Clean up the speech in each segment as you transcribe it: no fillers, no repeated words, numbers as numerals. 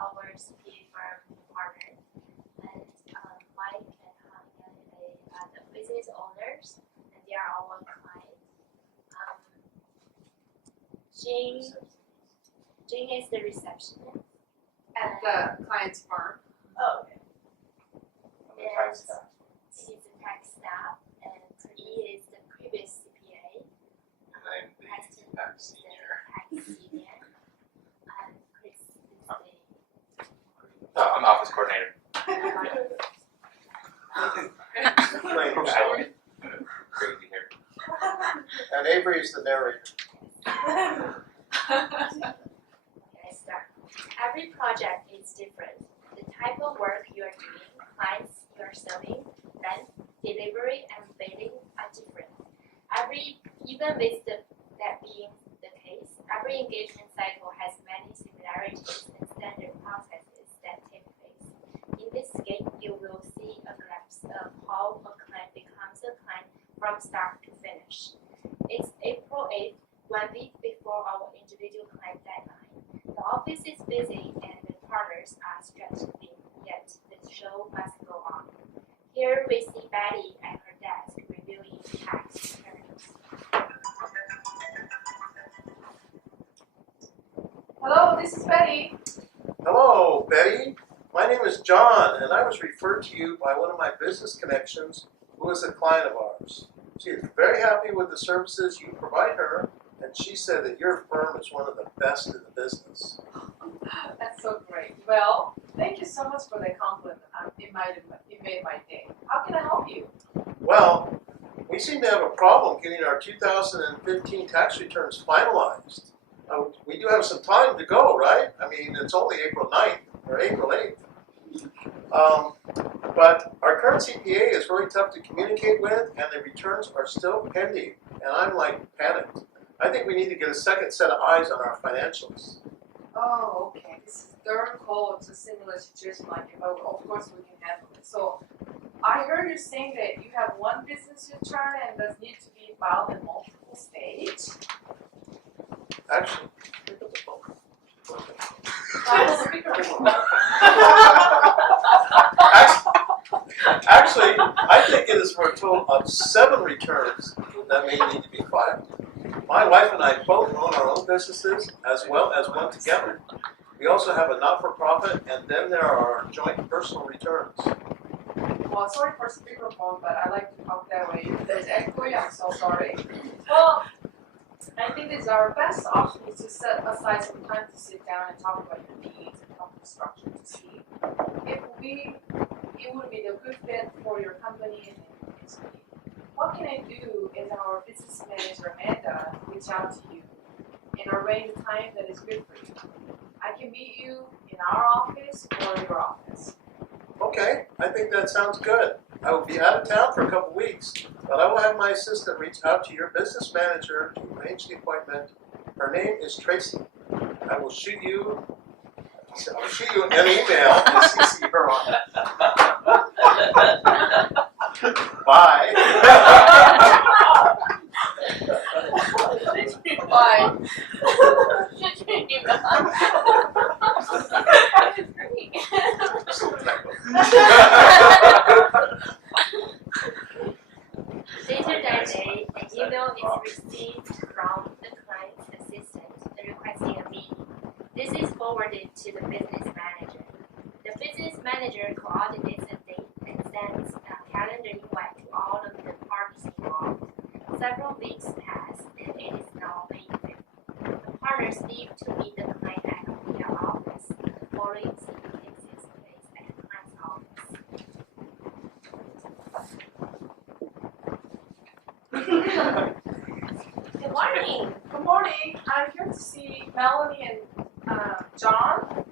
our CPA firm partner. And Mike and Hanya are the business owners, and they are our clients. Jean is the receptionist At the client's firm. Oh, okay. I'm the tax staff. He's the tax staff, and he is the previous CPA. And I'm the Preston tax is the senior. tax senior. And Chris is the I'm the office coordinator. Crazy here. And Avery is the narrator. Okay, start. Every project is different. The type of work you are doing, clients you are serving, rent, delivery, and billing are different. Even with that being the case, every engagement cycle has many similarities and standard processes that take place. In this skit, you will see a glimpse of how a client becomes a client from start to finish. It's April 8th, 1 week before our individual client deadline. The office is busy and the partners are stretched thin, yet the show must go on. Here we see Betty at her desk reviewing tax returns. Hello, this is Betty. Hello, Betty. My name is John, and I was referred to you by one of my business connections who is a client of ours. She is very happy with the services you provide her, and she said that your firm is one of the best in the business. That's so great. Well, thank you so much for the compliment. It made my day. How can I help you? Well, we seem to have a problem getting our 2015 tax returns finalized. We do have some time to go, right? I mean, it's only April 9th or April 8th. But our current CPA is really tough to communicate with, and the returns are still pending. And I'm like panicked. I think we need to get a second set of eyes on our financials. Oh, okay. This is third call to a similar situation like it. Oh, of course we can handle it. So I heard you saying that you have one business return and does need to be filed in multiple stages. Actually, pick up the phone. Actually, I think it is for a total of 7 returns that may need to be filed. My wife and I both own our own businesses as well as one together. We also have a not-for-profit, and then there are our joint personal returns. Well, sorry for speakerphone, but I like to talk that way. If there's echoing, I'm so sorry. Well, I think it's our best option is to set aside some time to sit down and talk about your needs and company structure to see if it would be the good fit for your company and its need. What can I do is our business manager Amanda reach out to you and arrange a time that is good for you. I can meet you in our office or your office. Okay, I think that sounds good. I will be out of town for a couple weeks, but I will have my assistant reach out to your business manager to arrange the appointment. Her name is Tracy. I will shoot you an email and CC her on it. Bye. Bye. Later that day, an email is received from the client's assistant requesting a meeting. This is forwarded to the business manager. The business manager coordinates a date and sends a calendar invite to all of the parties involved. Several weeks pass, and it is now May 5th. The partners leave to meet the client at their office. The following scene takes place at the client's office. Good morning. Good morning. I'm here to see Melanie and John.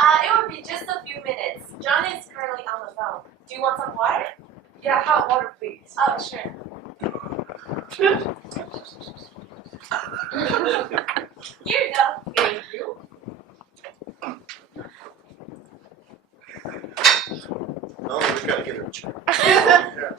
It would be just a few minutes. John is currently on the phone. Do you want some water? Yeah, hot water, please. Oh, sure. Here you go. Thank you. No, we gotta get her a chair. Yeah.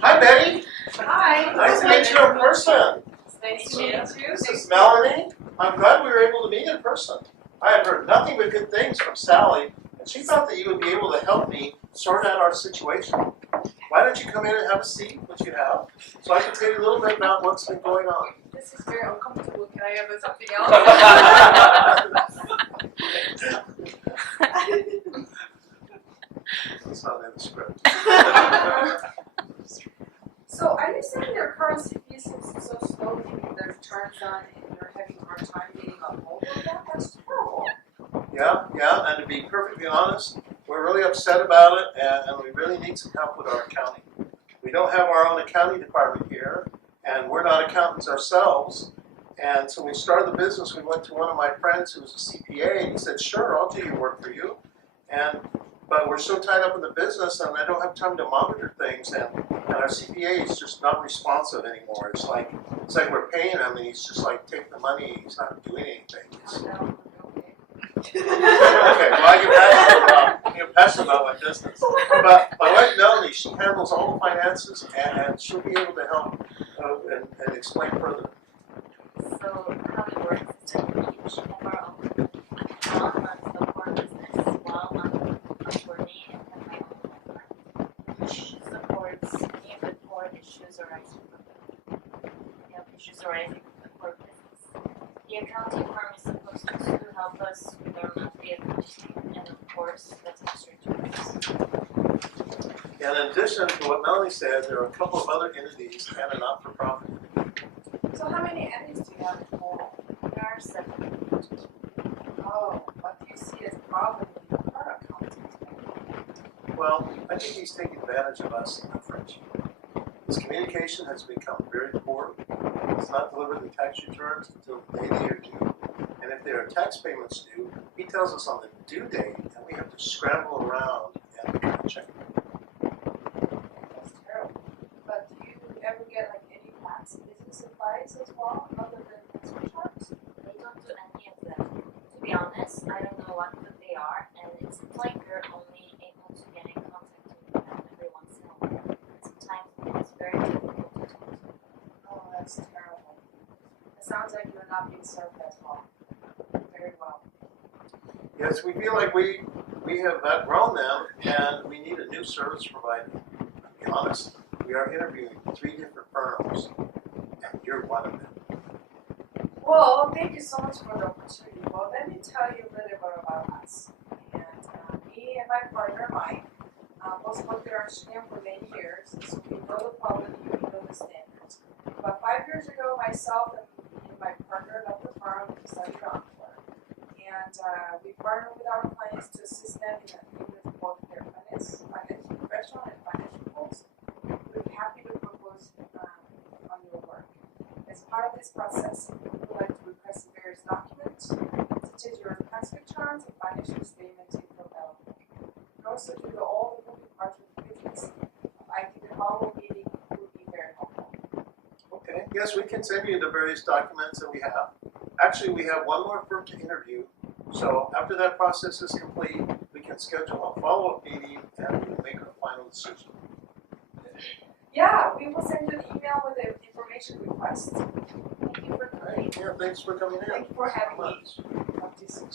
Hi, Betty. Hi. Nice to meet you in person. Nice to meet you. This is I had heard nothing but good things from Sally, and she thought that you would be able to help me sort out our situation. Why don't you come in and have a seat, which you have, so I can tell you a little bit about what's been going on. This is very uncomfortable. Can I have something else? It's not in the script. So are you saying your current CP seems so slow getting the returns done and you're having a hard time getting a hold of them? That's terrible. Yeah, and to be perfectly honest, we're really upset about it, and we really need some help with our accounting. We don't have our own accounting department here, and we're not accountants ourselves. And so when we started the business, we went to one of my friends who was a CPA, and he said, "Sure, I'll do your work for you." But we're so tied up in the business, and I don't have time to monitor things, and our CPA is just not responsive anymore. It's like we're paying him, and he's just like taking the money, and he's not doing anything. Okay, well I get passionate about my business. But my wife Melanie, she handles all the finances, and she'll be able to help and explain further. So how it works is that we each have our own month of core business, while onboarding and have my own network, which supports new report issues arising from issues arising from the core business. The accounting firm is supposed to help us with our monthly accounting and of course the tax returns. And in addition to what Melanie said, there are a couple of other entities and a not-for-profit. So how many entities do you have in total? There are 7. Oh, what do you see as a problem with your current accountant? Well, I think he's taking advantage of us in our friendship. His communication has become very poor. He does not deliver the tax returns until the day they are due. And if there are tax payments due, he tells us on the due date, and we have to scramble around and check. That's terrible. But do you ever get like any tax business supplies as well, other than tax returns? They don't do any of them. To be honest, I don't know what good they are, and it seems like you're only able to get in contact with them every once in a while. Sometimes it's very difficult to talk to. Oh, that's terrible. It sounds like you're not being served as well. Very well. Yes, we feel like we have outgrown them, and we need a new service provider. To be honest, we are interviewing 3 different firms, and you're one of them. Well, thank you so much for the opportunity. Well, let me tell you a little bit about us. And me and my partner, Mike, both worked at our studio for many years, so we know the quality, we know the standards. About 5 years ago, myself and my partner left the firm and started Encore. And we partner with our clients to assist them in both their financial professional and financial goals. We're happy to propose on your work. As part of this process, we would like to request various documents, such as your tax returns and financial statements if available. In order to do all the moving parts of the business, I think the follow-up meeting would be very helpful. Okay, yes, we can send you the various documents that we have. Actually, we have one more firm to interview, so after that process is complete, we can schedule a follow-up meeting and we will make our final decision. Yeah, we will send you an email with the information request. Thank you for All coming. right, yeah, thanks for coming in. Thank you for having me. Much. Talk to you soon.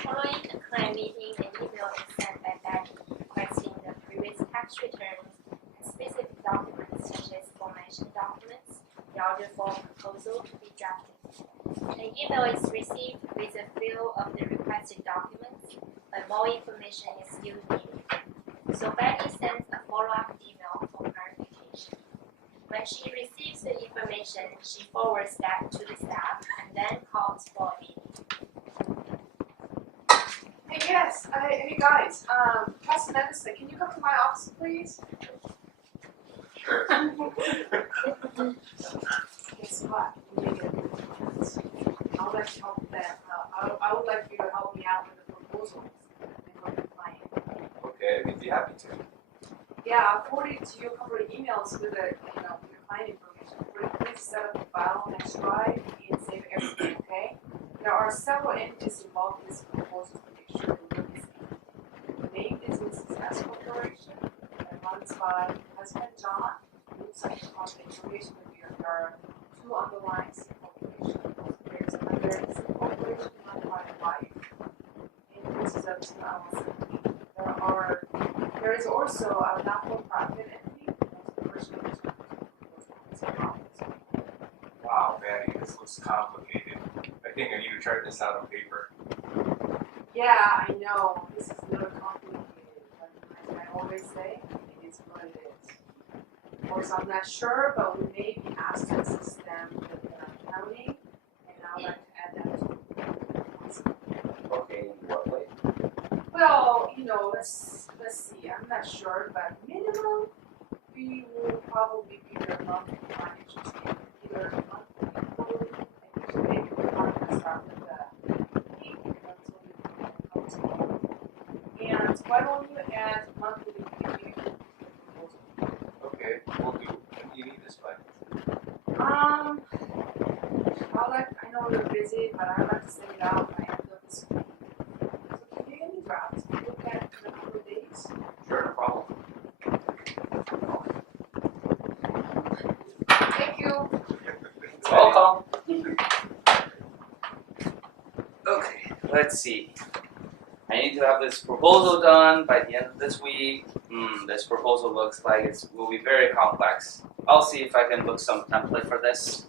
Following a client meeting, an email is sent by Becky requesting the previous tax returns and specific documents such as formation documents, the order form proposal to be drafted. An email is received with a fill of the requested documents, but more information is still needed. So Becky sends a follow-up email for clarification. When she receives the information, she forwards that to the staff and then calls for a meeting. Hey, yes, hey guys, Pastor Madison, can you come to my office, please? Sure. Guess what? You made a difference. I would like to help them. I would like you to help me out with the proposals and with the client. Okay, I'd be happy to. Yeah, I'll forward it to you a couple of emails with the, with the client information. Would you please set up the file on next drive and save everything, okay? There are several entities involved in this proposal to make sure we really see. The main business is S Corporation, and runs by husband John. Looks like the contact information with you. There are 2 underlying C corporations. There's another there is a corporation run by a wife, and this is up to 2017. There is also a not-for-profit entity, Wow, Maddie, this looks complicated. I think I need to chart this out on paper. Yeah, I know, this is a little complicated, but like I always say, it is what it is. Of course, I'm not sure, but we may be asked to assist them with accounting, and I would like to add that to Okay, in what way? Well, let's see, I'm not sure, but minimum, we will probably be their monthly financial statement, either monthly, quarterly, and maybe we're not gonna start with the week, until we come to. And why don't you add monthly review proposal? Okay, we'll do. When do you need this by? I know you're busy, but I'd like to send it out by end of this week. So can you give me drafts? Look at in a couple of days. Sure, no problem. Thank you. Welcome. Okay, let's see. I need to have this proposal done by the end of this week. This proposal looks like it will be very complex. I'll see if I can book some template for this.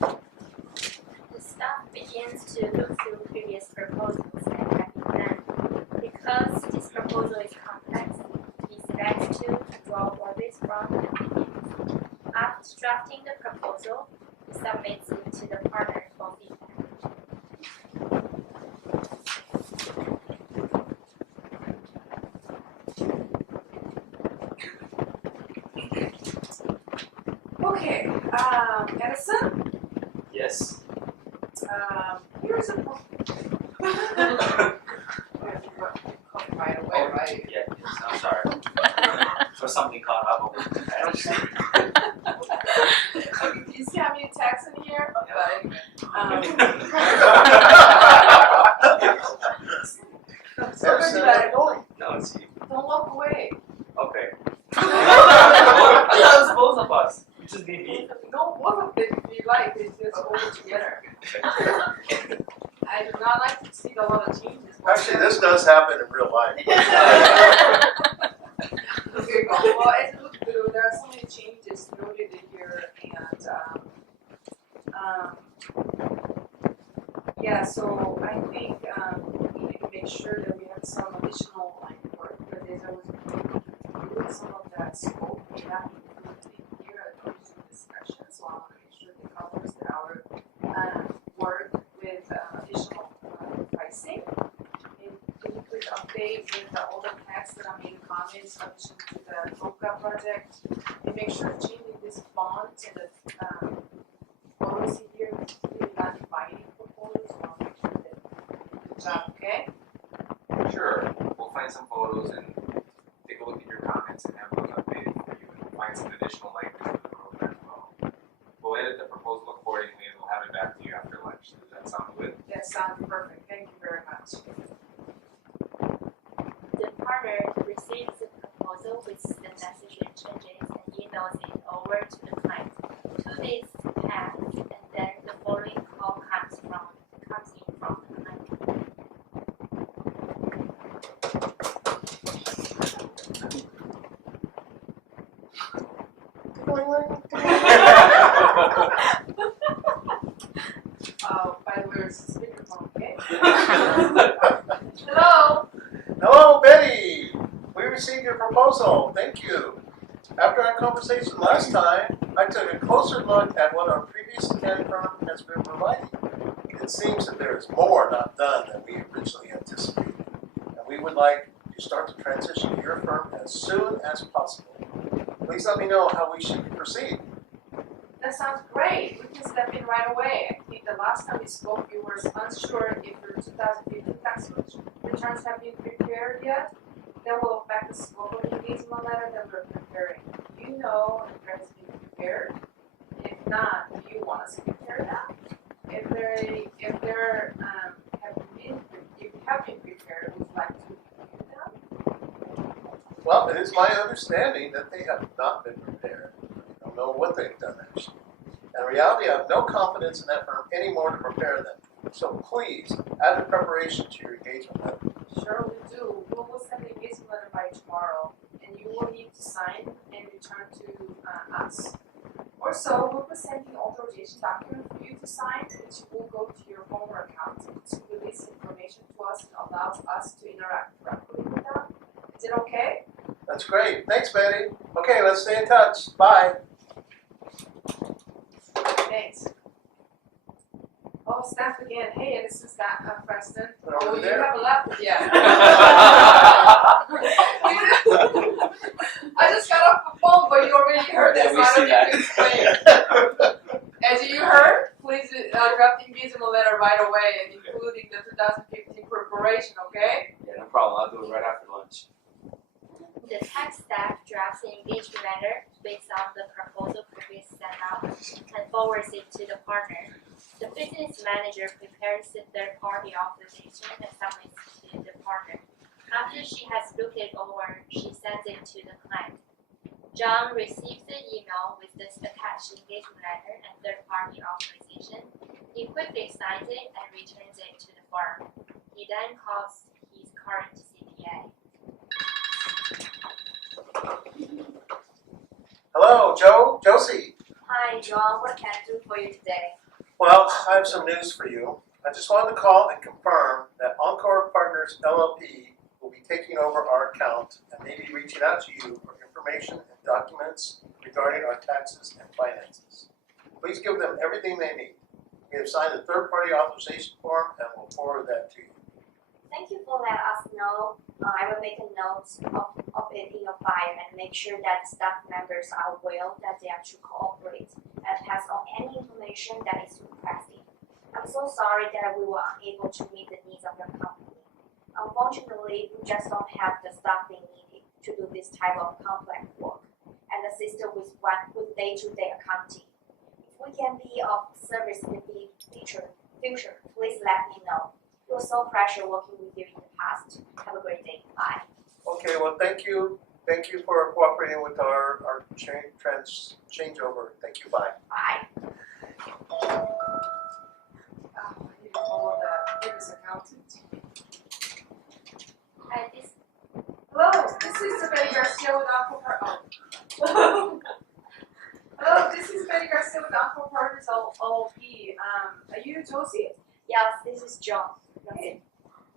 The staff begins to look through previous proposals and recommend. Because this proposal is complex, it is best to draw always from the beginning. After drafting the proposal, he submits it to the partner for feedback. Okay, Edison, Yes. here's a right away, right? Yeah, yes, I'm sorry. For something caught up over the past. Okay, do you see how many tags in here? Yeah. So much better. No, it's you. Don't walk away. Okay. I thought it was both of us. You just need me. No, both of them, if you like, they just hold it together. I do not like to see a lot of changes. Actually, this does happen in real life. Okay, well, as you look through, there are so many changes noted in here, and yeah, so I think we need to make sure that we have some additional line work, but there's always some of that scope we have included in here according to the discussion, so I want to make sure it covers our work with additional pricing. And can you please update with all the text that I made comments in addition to the Encore project, and make sure changing this font and the photos in here is really not dividing for photos, so I'll make sure that good job, okay? Sure, we'll find some photos and take a look at your comments and have those updated for you and find some additional language for the program as well. We'll edit the proposal accordingly and we'll have it back to you after lunch. Does that sound good? That sounds perfect, thank you very much. The partner receives the proposal with the necessary changes and emails it over to the client. 2 days pass, and then the following call comes in from the client. By the way, it's a speakerphone, okay? Hello? Hello, Betty. We received your proposal. Thank you. After our conversation last time, I took a closer look at what our previous accounting firm has been providing. It seems that there is more not done than we originally anticipated, and we would like to start the transition to your firm as soon as possible. Please let me know how we should proceed. That sounds great. We can step in right away. I think the last time we spoke, you were unsure if your 2015 tax returns have been prepared yet. Then we'll affect the scope of the engagement letter that we're preparing. Do you know if it has been prepared? If not, do you want us to prepare that? If have been prepared, would you like to review them? Well, it is my understanding that they have not been prepared. I don't know what they've done actually. In reality, I have no confidence in that firm any more to prepare them. So please add the preparation to your engagement letter. Sure we do. We will send the engagement letter by tomorrow, and you will need to sign and return to us. Also, we will send the authorization document for you to sign, which will go to your former account to release information to us and allow us to interact directly with them. Is it okay? That's great. Thanks, Betty. Okay, let's stay in touch. Bye. Thanks. Oh, staff again. Hey, this is that Preston. They're over Oh, you there. haven't left yet. I just got off the phone, but you already heard this, Yeah, so we I see don't need to explain. As you heard, please draft the engagement letter right away, and including the 2015 preparation, okay? Yeah, no problem. I'll do it right after lunch. The tax staff drafts an engagement letter based on the proposal previously sent out and forwards it to the partner. The business manager prepares the third-party authorization and submits it to the partner. After she has looked it over, she sends it to the client. John receives the email with the attached engagement letter and third-party authorization. He quickly signs it and returns it to the firm. He then calls his current CPA. Hello, Josie. Hi, John. What can I do for you today? Well, I have some news for you. I just wanted to call and confirm that Encore Partners LLP will be taking over our account and may be reaching out to you for information and documents regarding our taxes and finances. Please give them everything they need. We have signed a third-party authorization form and will forward that to you. Thank you for letting us know. I will make a note of it in your file and make sure that staff members are aware that they are to cooperate and pass on any information that is requested. I'm so sorry that we were unable to meet the needs of your company. Unfortunately, we just don't have the staffing needed to do this type of complex work and assist with day-to-day accounting. If we can be of service in the future, please let me know. It was so precious working with you in the past. Have a great day. Bye. Okay, well, thank you. Thank you for cooperating with our changeover. Thank you. Bye. Bye. Oh, I need to call the previous accountant. Hello, this is Betty Garcia with Encore Partners. Hello, this is Betty Garcia with Encore Partners LLP. Are you Josie? Yes, this is John. Hey.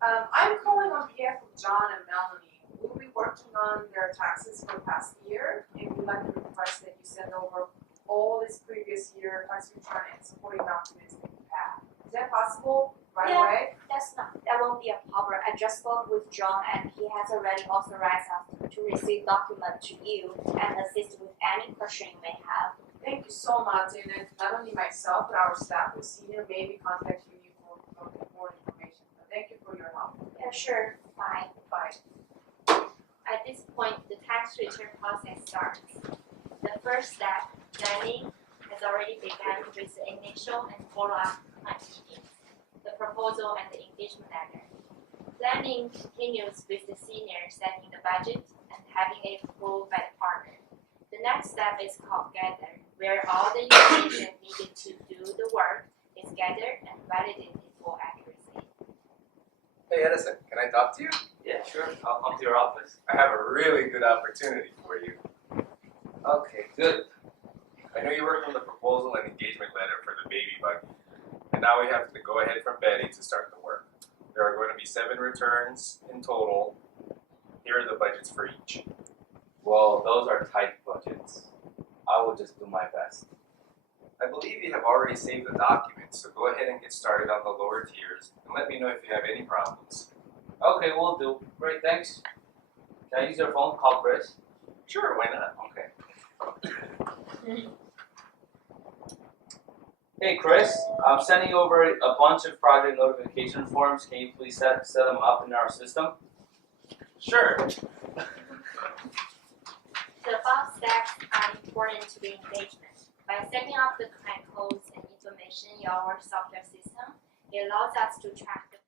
I'm calling on behalf of John and Melanie. We'll be working on their taxes for the past year, and we'd like to request that you send over all this previous year tax return and supporting documents that you have. Is that possible right away? That won't be a problem. I just spoke with John and he has already authorized us to receive documents to you and assist with any question you may have. Thank you so much, and not only myself, but our staff and senior may be contacting you for more information. But thank you for your help. Yeah, sure. Bye. Bye. At this point, the tax return process starts. The first step, planning, has already begun with the initial and follow-up client meetings, the proposal and the engagement letter. Planning continues with the senior setting the budget and having it approved by the partner. The next step is called gather, where all the information needed to do the work is gathered and validated for accuracy. Hey Edison, can I talk to you? Yeah, sure. I'll come to your office. I have a really good opportunity for you. Okay, good. I know you worked on the proposal and engagement letter for the baby buggy, and now we have to go ahead from Betty to start the work. There are going to be 7 returns in total. Here are the budgets for each. Well, those are tight budgets. I will just do my best. I believe you have already saved the documents, so go ahead and get started on the lower tiers, and let me know if you have any problems. Okay, we'll do. Great, thanks. Can I use your phone? Call Chris. Sure, why not? Okay. Hey Chris, I'm sending you over a bunch of project notification forms. Can you please set them up in our system? Sure. The above steps are important to the engagement. By setting up the client codes and information in our software system, it allows us to track the